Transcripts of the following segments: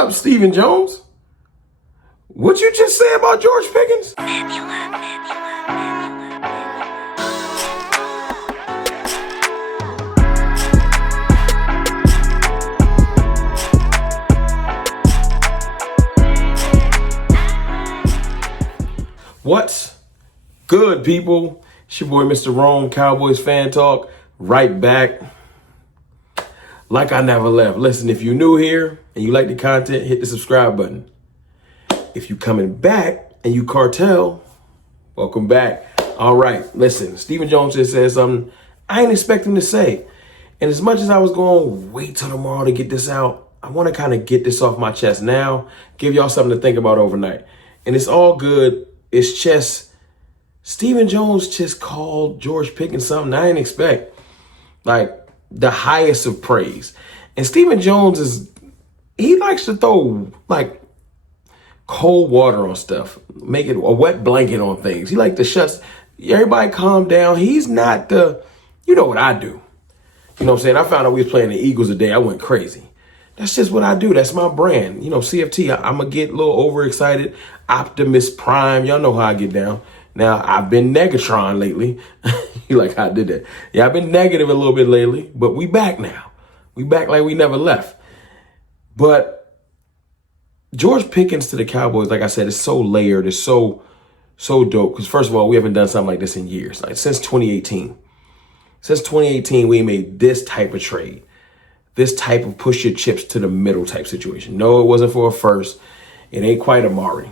up, Stephen Jones? What you just say about George Pickens? What's good, people? It's your boy, Mr. Rome, Cowboys Fan Talk, right back. Like I never left. Listen, if you're new here and you like the content, hit the subscribe button. If you coming back and you cartel, welcome back. All right, listen, Stephen Jones just said something I ain't expect him to say. And as much as I was going to wait till tomorrow to get this out, I want to kind of get this off my chest now, give y'all something to think about overnight. And it's all good. It's just, Stephen Jones just called George Pickens something I didn't expect. Like, the highest of praise. And Stephen Jones he likes to throw, like, cold water on stuff, make it a wet blanket on things. He like to shut everybody calm down. He's not you know what I do. You know what I'm saying? I found out we was playing the Eagles today. I went crazy. That's just what I do. That's my brand. You know, CFT, I'm going to get a little overexcited. Optimus Prime. Y'all know how I get down. Now, I've been Negatron lately. You like how I did that? Yeah, I've been negative a little bit lately, but we back now. We back like we never left. But George Pickens to the Cowboys, like I said, is so layered. It's so dope. Because first of all, we haven't done something like this in years. Like since 2018. Since 2018, we made this type of trade. This type of push your chips to the middle type situation. No, it wasn't for a first. It ain't quite Amari.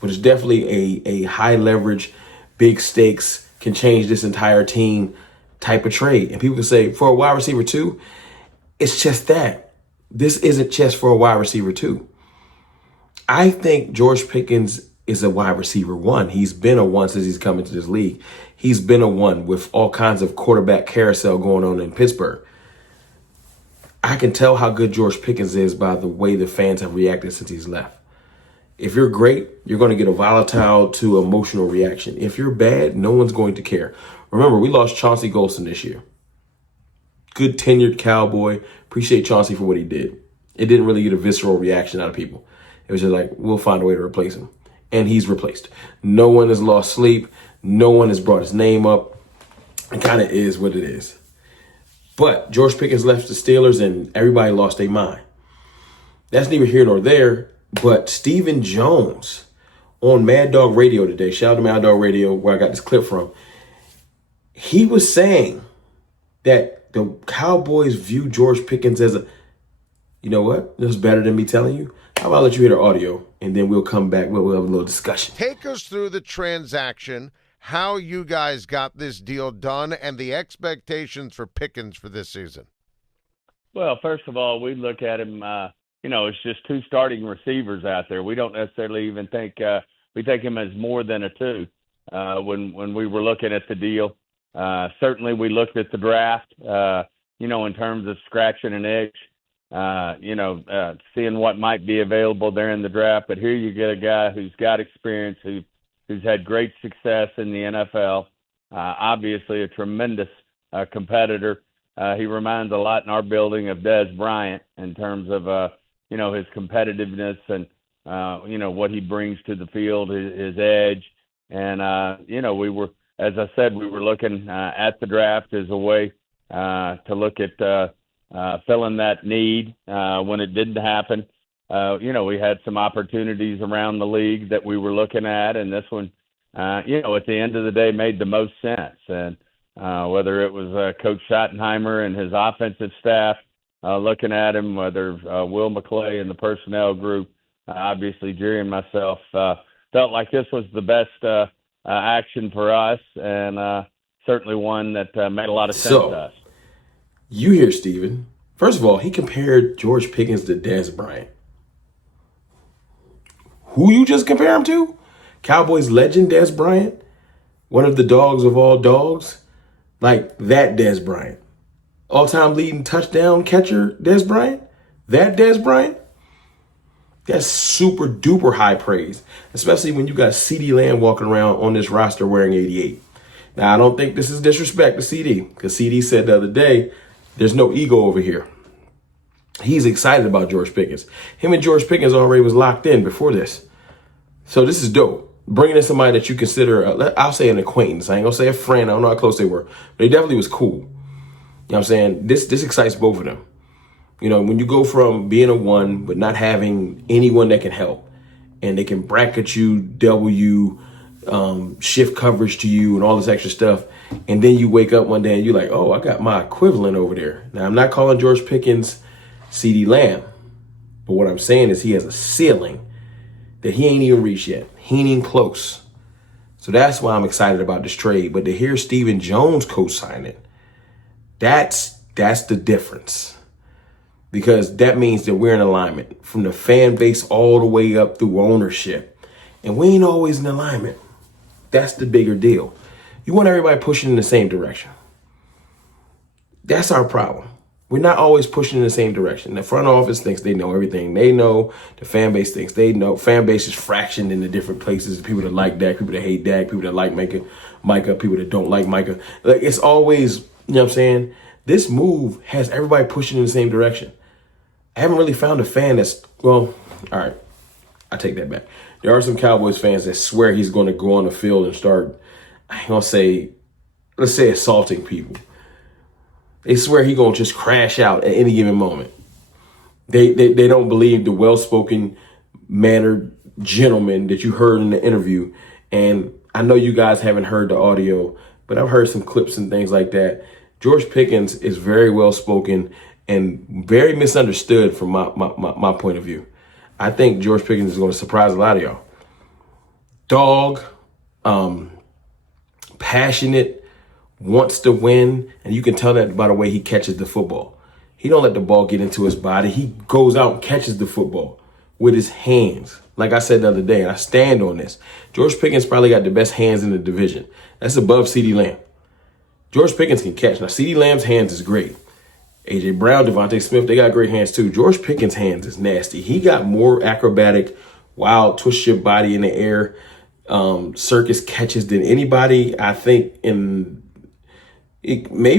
But it's definitely a high leverage, big stakes, can change this entire team type of trade. And people can say, for a wide receiver too, it's just that. This isn't just for a wide receiver too. I think George Pickens is a wide receiver one. He's been a one since he's come into this league. He's been a one with all kinds of quarterback carousel going on in Pittsburgh. I can tell how good George Pickens is by the way the fans have reacted since he's left. If you're great, you're going to get a volatile to emotional reaction. If you're bad, no one's going to care. Remember, we lost Chauncey Golston this year. Good tenured Cowboy. Appreciate Chauncey for what he did. It didn't really get a visceral reaction out of people. It was just like, we'll find a way to replace him. And he's replaced. No one has lost sleep. No one has brought his name up. It kind of is what it is. But George Pickens left the Steelers and everybody lost their mind. That's neither here nor there. But Stephen Jones on Mad Dog Radio today, shout out to Mad Dog Radio where I got this clip from. He was saying that the Cowboys view George Pickens as you know what? This is better than me telling you. How about I let you hear the audio and then we'll come back. We'll have a little discussion. Take us through the transaction, how you guys got this deal done, and the expectations for Pickens for this season. Well, first of all, we look at him, it's just two starting receivers out there. We don't necessarily even think we take him as more than a two when we were looking at the deal. Certainly we looked at the draft, in terms of scratching an itch, seeing what might be available there in the draft. But here you get a guy who's got experience, who's had great success in the NFL, obviously a tremendous competitor. He reminds a lot in our building of Dez Bryant in terms of, his competitiveness and, what he brings to the field, his edge. And, we were, as I said, we were looking at the draft as a way to look at filling that need when it didn't happen. We had some opportunities around the league that we were looking at, and this one, at the end of the day made the most sense. And whether it was Coach Schottenheimer and his offensive staff looking at him, whether Will McClay and the personnel group, obviously Jerry and myself, felt like this was the best action for us, and certainly one that made a lot of sense to us. You hear Steven. First of all, he compared George Pickens to Dez Bryant. Who you just compare him to? Cowboys legend Dez Bryant? One of the dogs of all dogs? Like that Dez Bryant. All-time leading touchdown catcher Dez Bryant? That Dez Bryant? That's super duper high praise, especially when you got CeeDee Lamb walking around on this roster wearing 88. Now, I don't think this is disrespect to CeeDee, because CeeDee said the other day, there's no ego over here. He's excited about George Pickens. Him and George Pickens already was locked in before this. So this is dope. Bringing in somebody that you consider, I'll say an acquaintance. I ain't gonna say a friend. I don't know how close they were, but they definitely was cool. You know what I'm saying? This excites both of them. You know, when you go from being a one, but not having anyone that can help, and they can bracket you, double you, shift coverage to you, and all this extra stuff, and then you wake up one day and you're like, oh, I got my equivalent over there. Now, I'm not calling George Pickens CeeDee Lamb, but what I'm saying is he has a ceiling that he ain't even reached yet. He ain't even close. So that's why I'm excited about this trade. But to hear Stephen Jones co-sign it, that's the difference. Because that means that we're in alignment from the fan base all the way up through ownership. And we ain't always in alignment. That's the bigger deal. You want everybody pushing in the same direction. That's our problem. We're not always pushing in the same direction. The front office thinks they know everything they know. The fan base thinks they know. Fan base is fractioned into different places. People that like Dak, people that hate Dak, people that like Micah, people that don't like Micah. Like, it's always, you know what I'm saying? This move has everybody pushing in the same direction. I haven't really found a fan that's, well, all right, I take that back. There are some Cowboys fans that swear he's going to go on the field and start, I ain't going to say, let's say assaulting people. They swear he's going to just crash out at any given moment. They don't believe the well-spoken, mannered gentleman that you heard in the interview. And I know you guys haven't heard the audio, but I've heard some clips and things like that. George Pickens is very well-spoken and very misunderstood from my point of view. I think George Pickens is going to surprise a lot of y'all. Dog, passionate, wants to win, and you can tell that by the way he catches the football. He don't let the ball get into his body. He goes out and catches the football with his hands. Like I said the other day, and I stand on this. George Pickens probably got the best hands in the division. That's above CeeDee Lamb. George Pickens can catch. Now, CeeDee Lamb's hands is great. A.J. Brown, Devontae Smith, they got great hands too. George Pickens' hands is nasty. He got more acrobatic, wild, twist your body in the air, circus catches than anybody, I think, maybe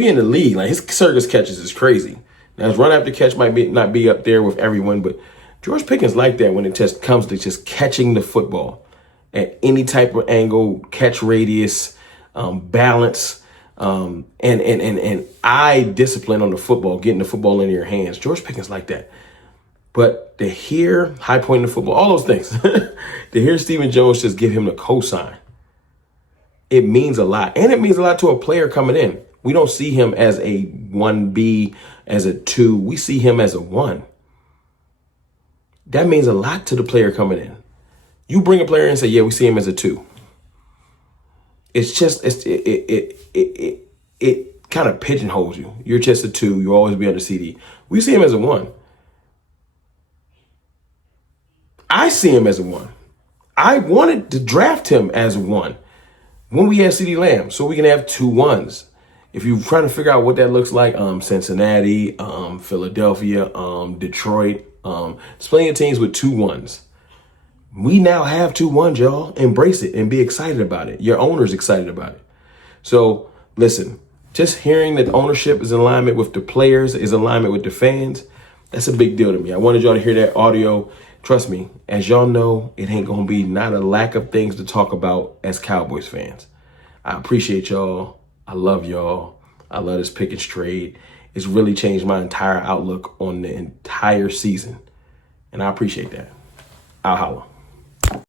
in the league. Like, his circus catches is crazy. Now, his run after catch might not be up there with everyone, but George Pickens like that when it just comes to just catching the football at any type of angle, catch radius, balance. And eye discipline on the football, getting the football into your hands. George Pickens like that. But to hear high point in the football, all those things, to hear Stephen Jones just give him the cosign, it means a lot. And it means a lot to a player coming in. We don't see him as a 1B, as a 2. We see him as a 1. That means a lot to the player coming in. You bring a player in and say, yeah, we see him as a 2. It's just, it kind of pigeonholes you. You're just a 2. You always be under CD. We see him as a 1. I see him as a 1. I wanted to draft him as a 1 when we had CeeDee Lamb, so we can have 2 1s. If you're trying to figure out what that looks like, Cincinnati, Philadelphia, Detroit, there's plenty of teams with 2 1s. We now have 2 1s, y'all. Embrace it and be excited about it. Your owner's excited about it. So listen, just hearing that ownership is in alignment with the players, is in alignment with the fans, that's a big deal to me. I wanted y'all to hear that audio. Trust me, as y'all know, it ain't going to be not a lack of things to talk about as Cowboys fans. I appreciate y'all. I love y'all. I love this Pickens trade. It's really changed my entire outlook on the entire season. And I appreciate that. I'll holla.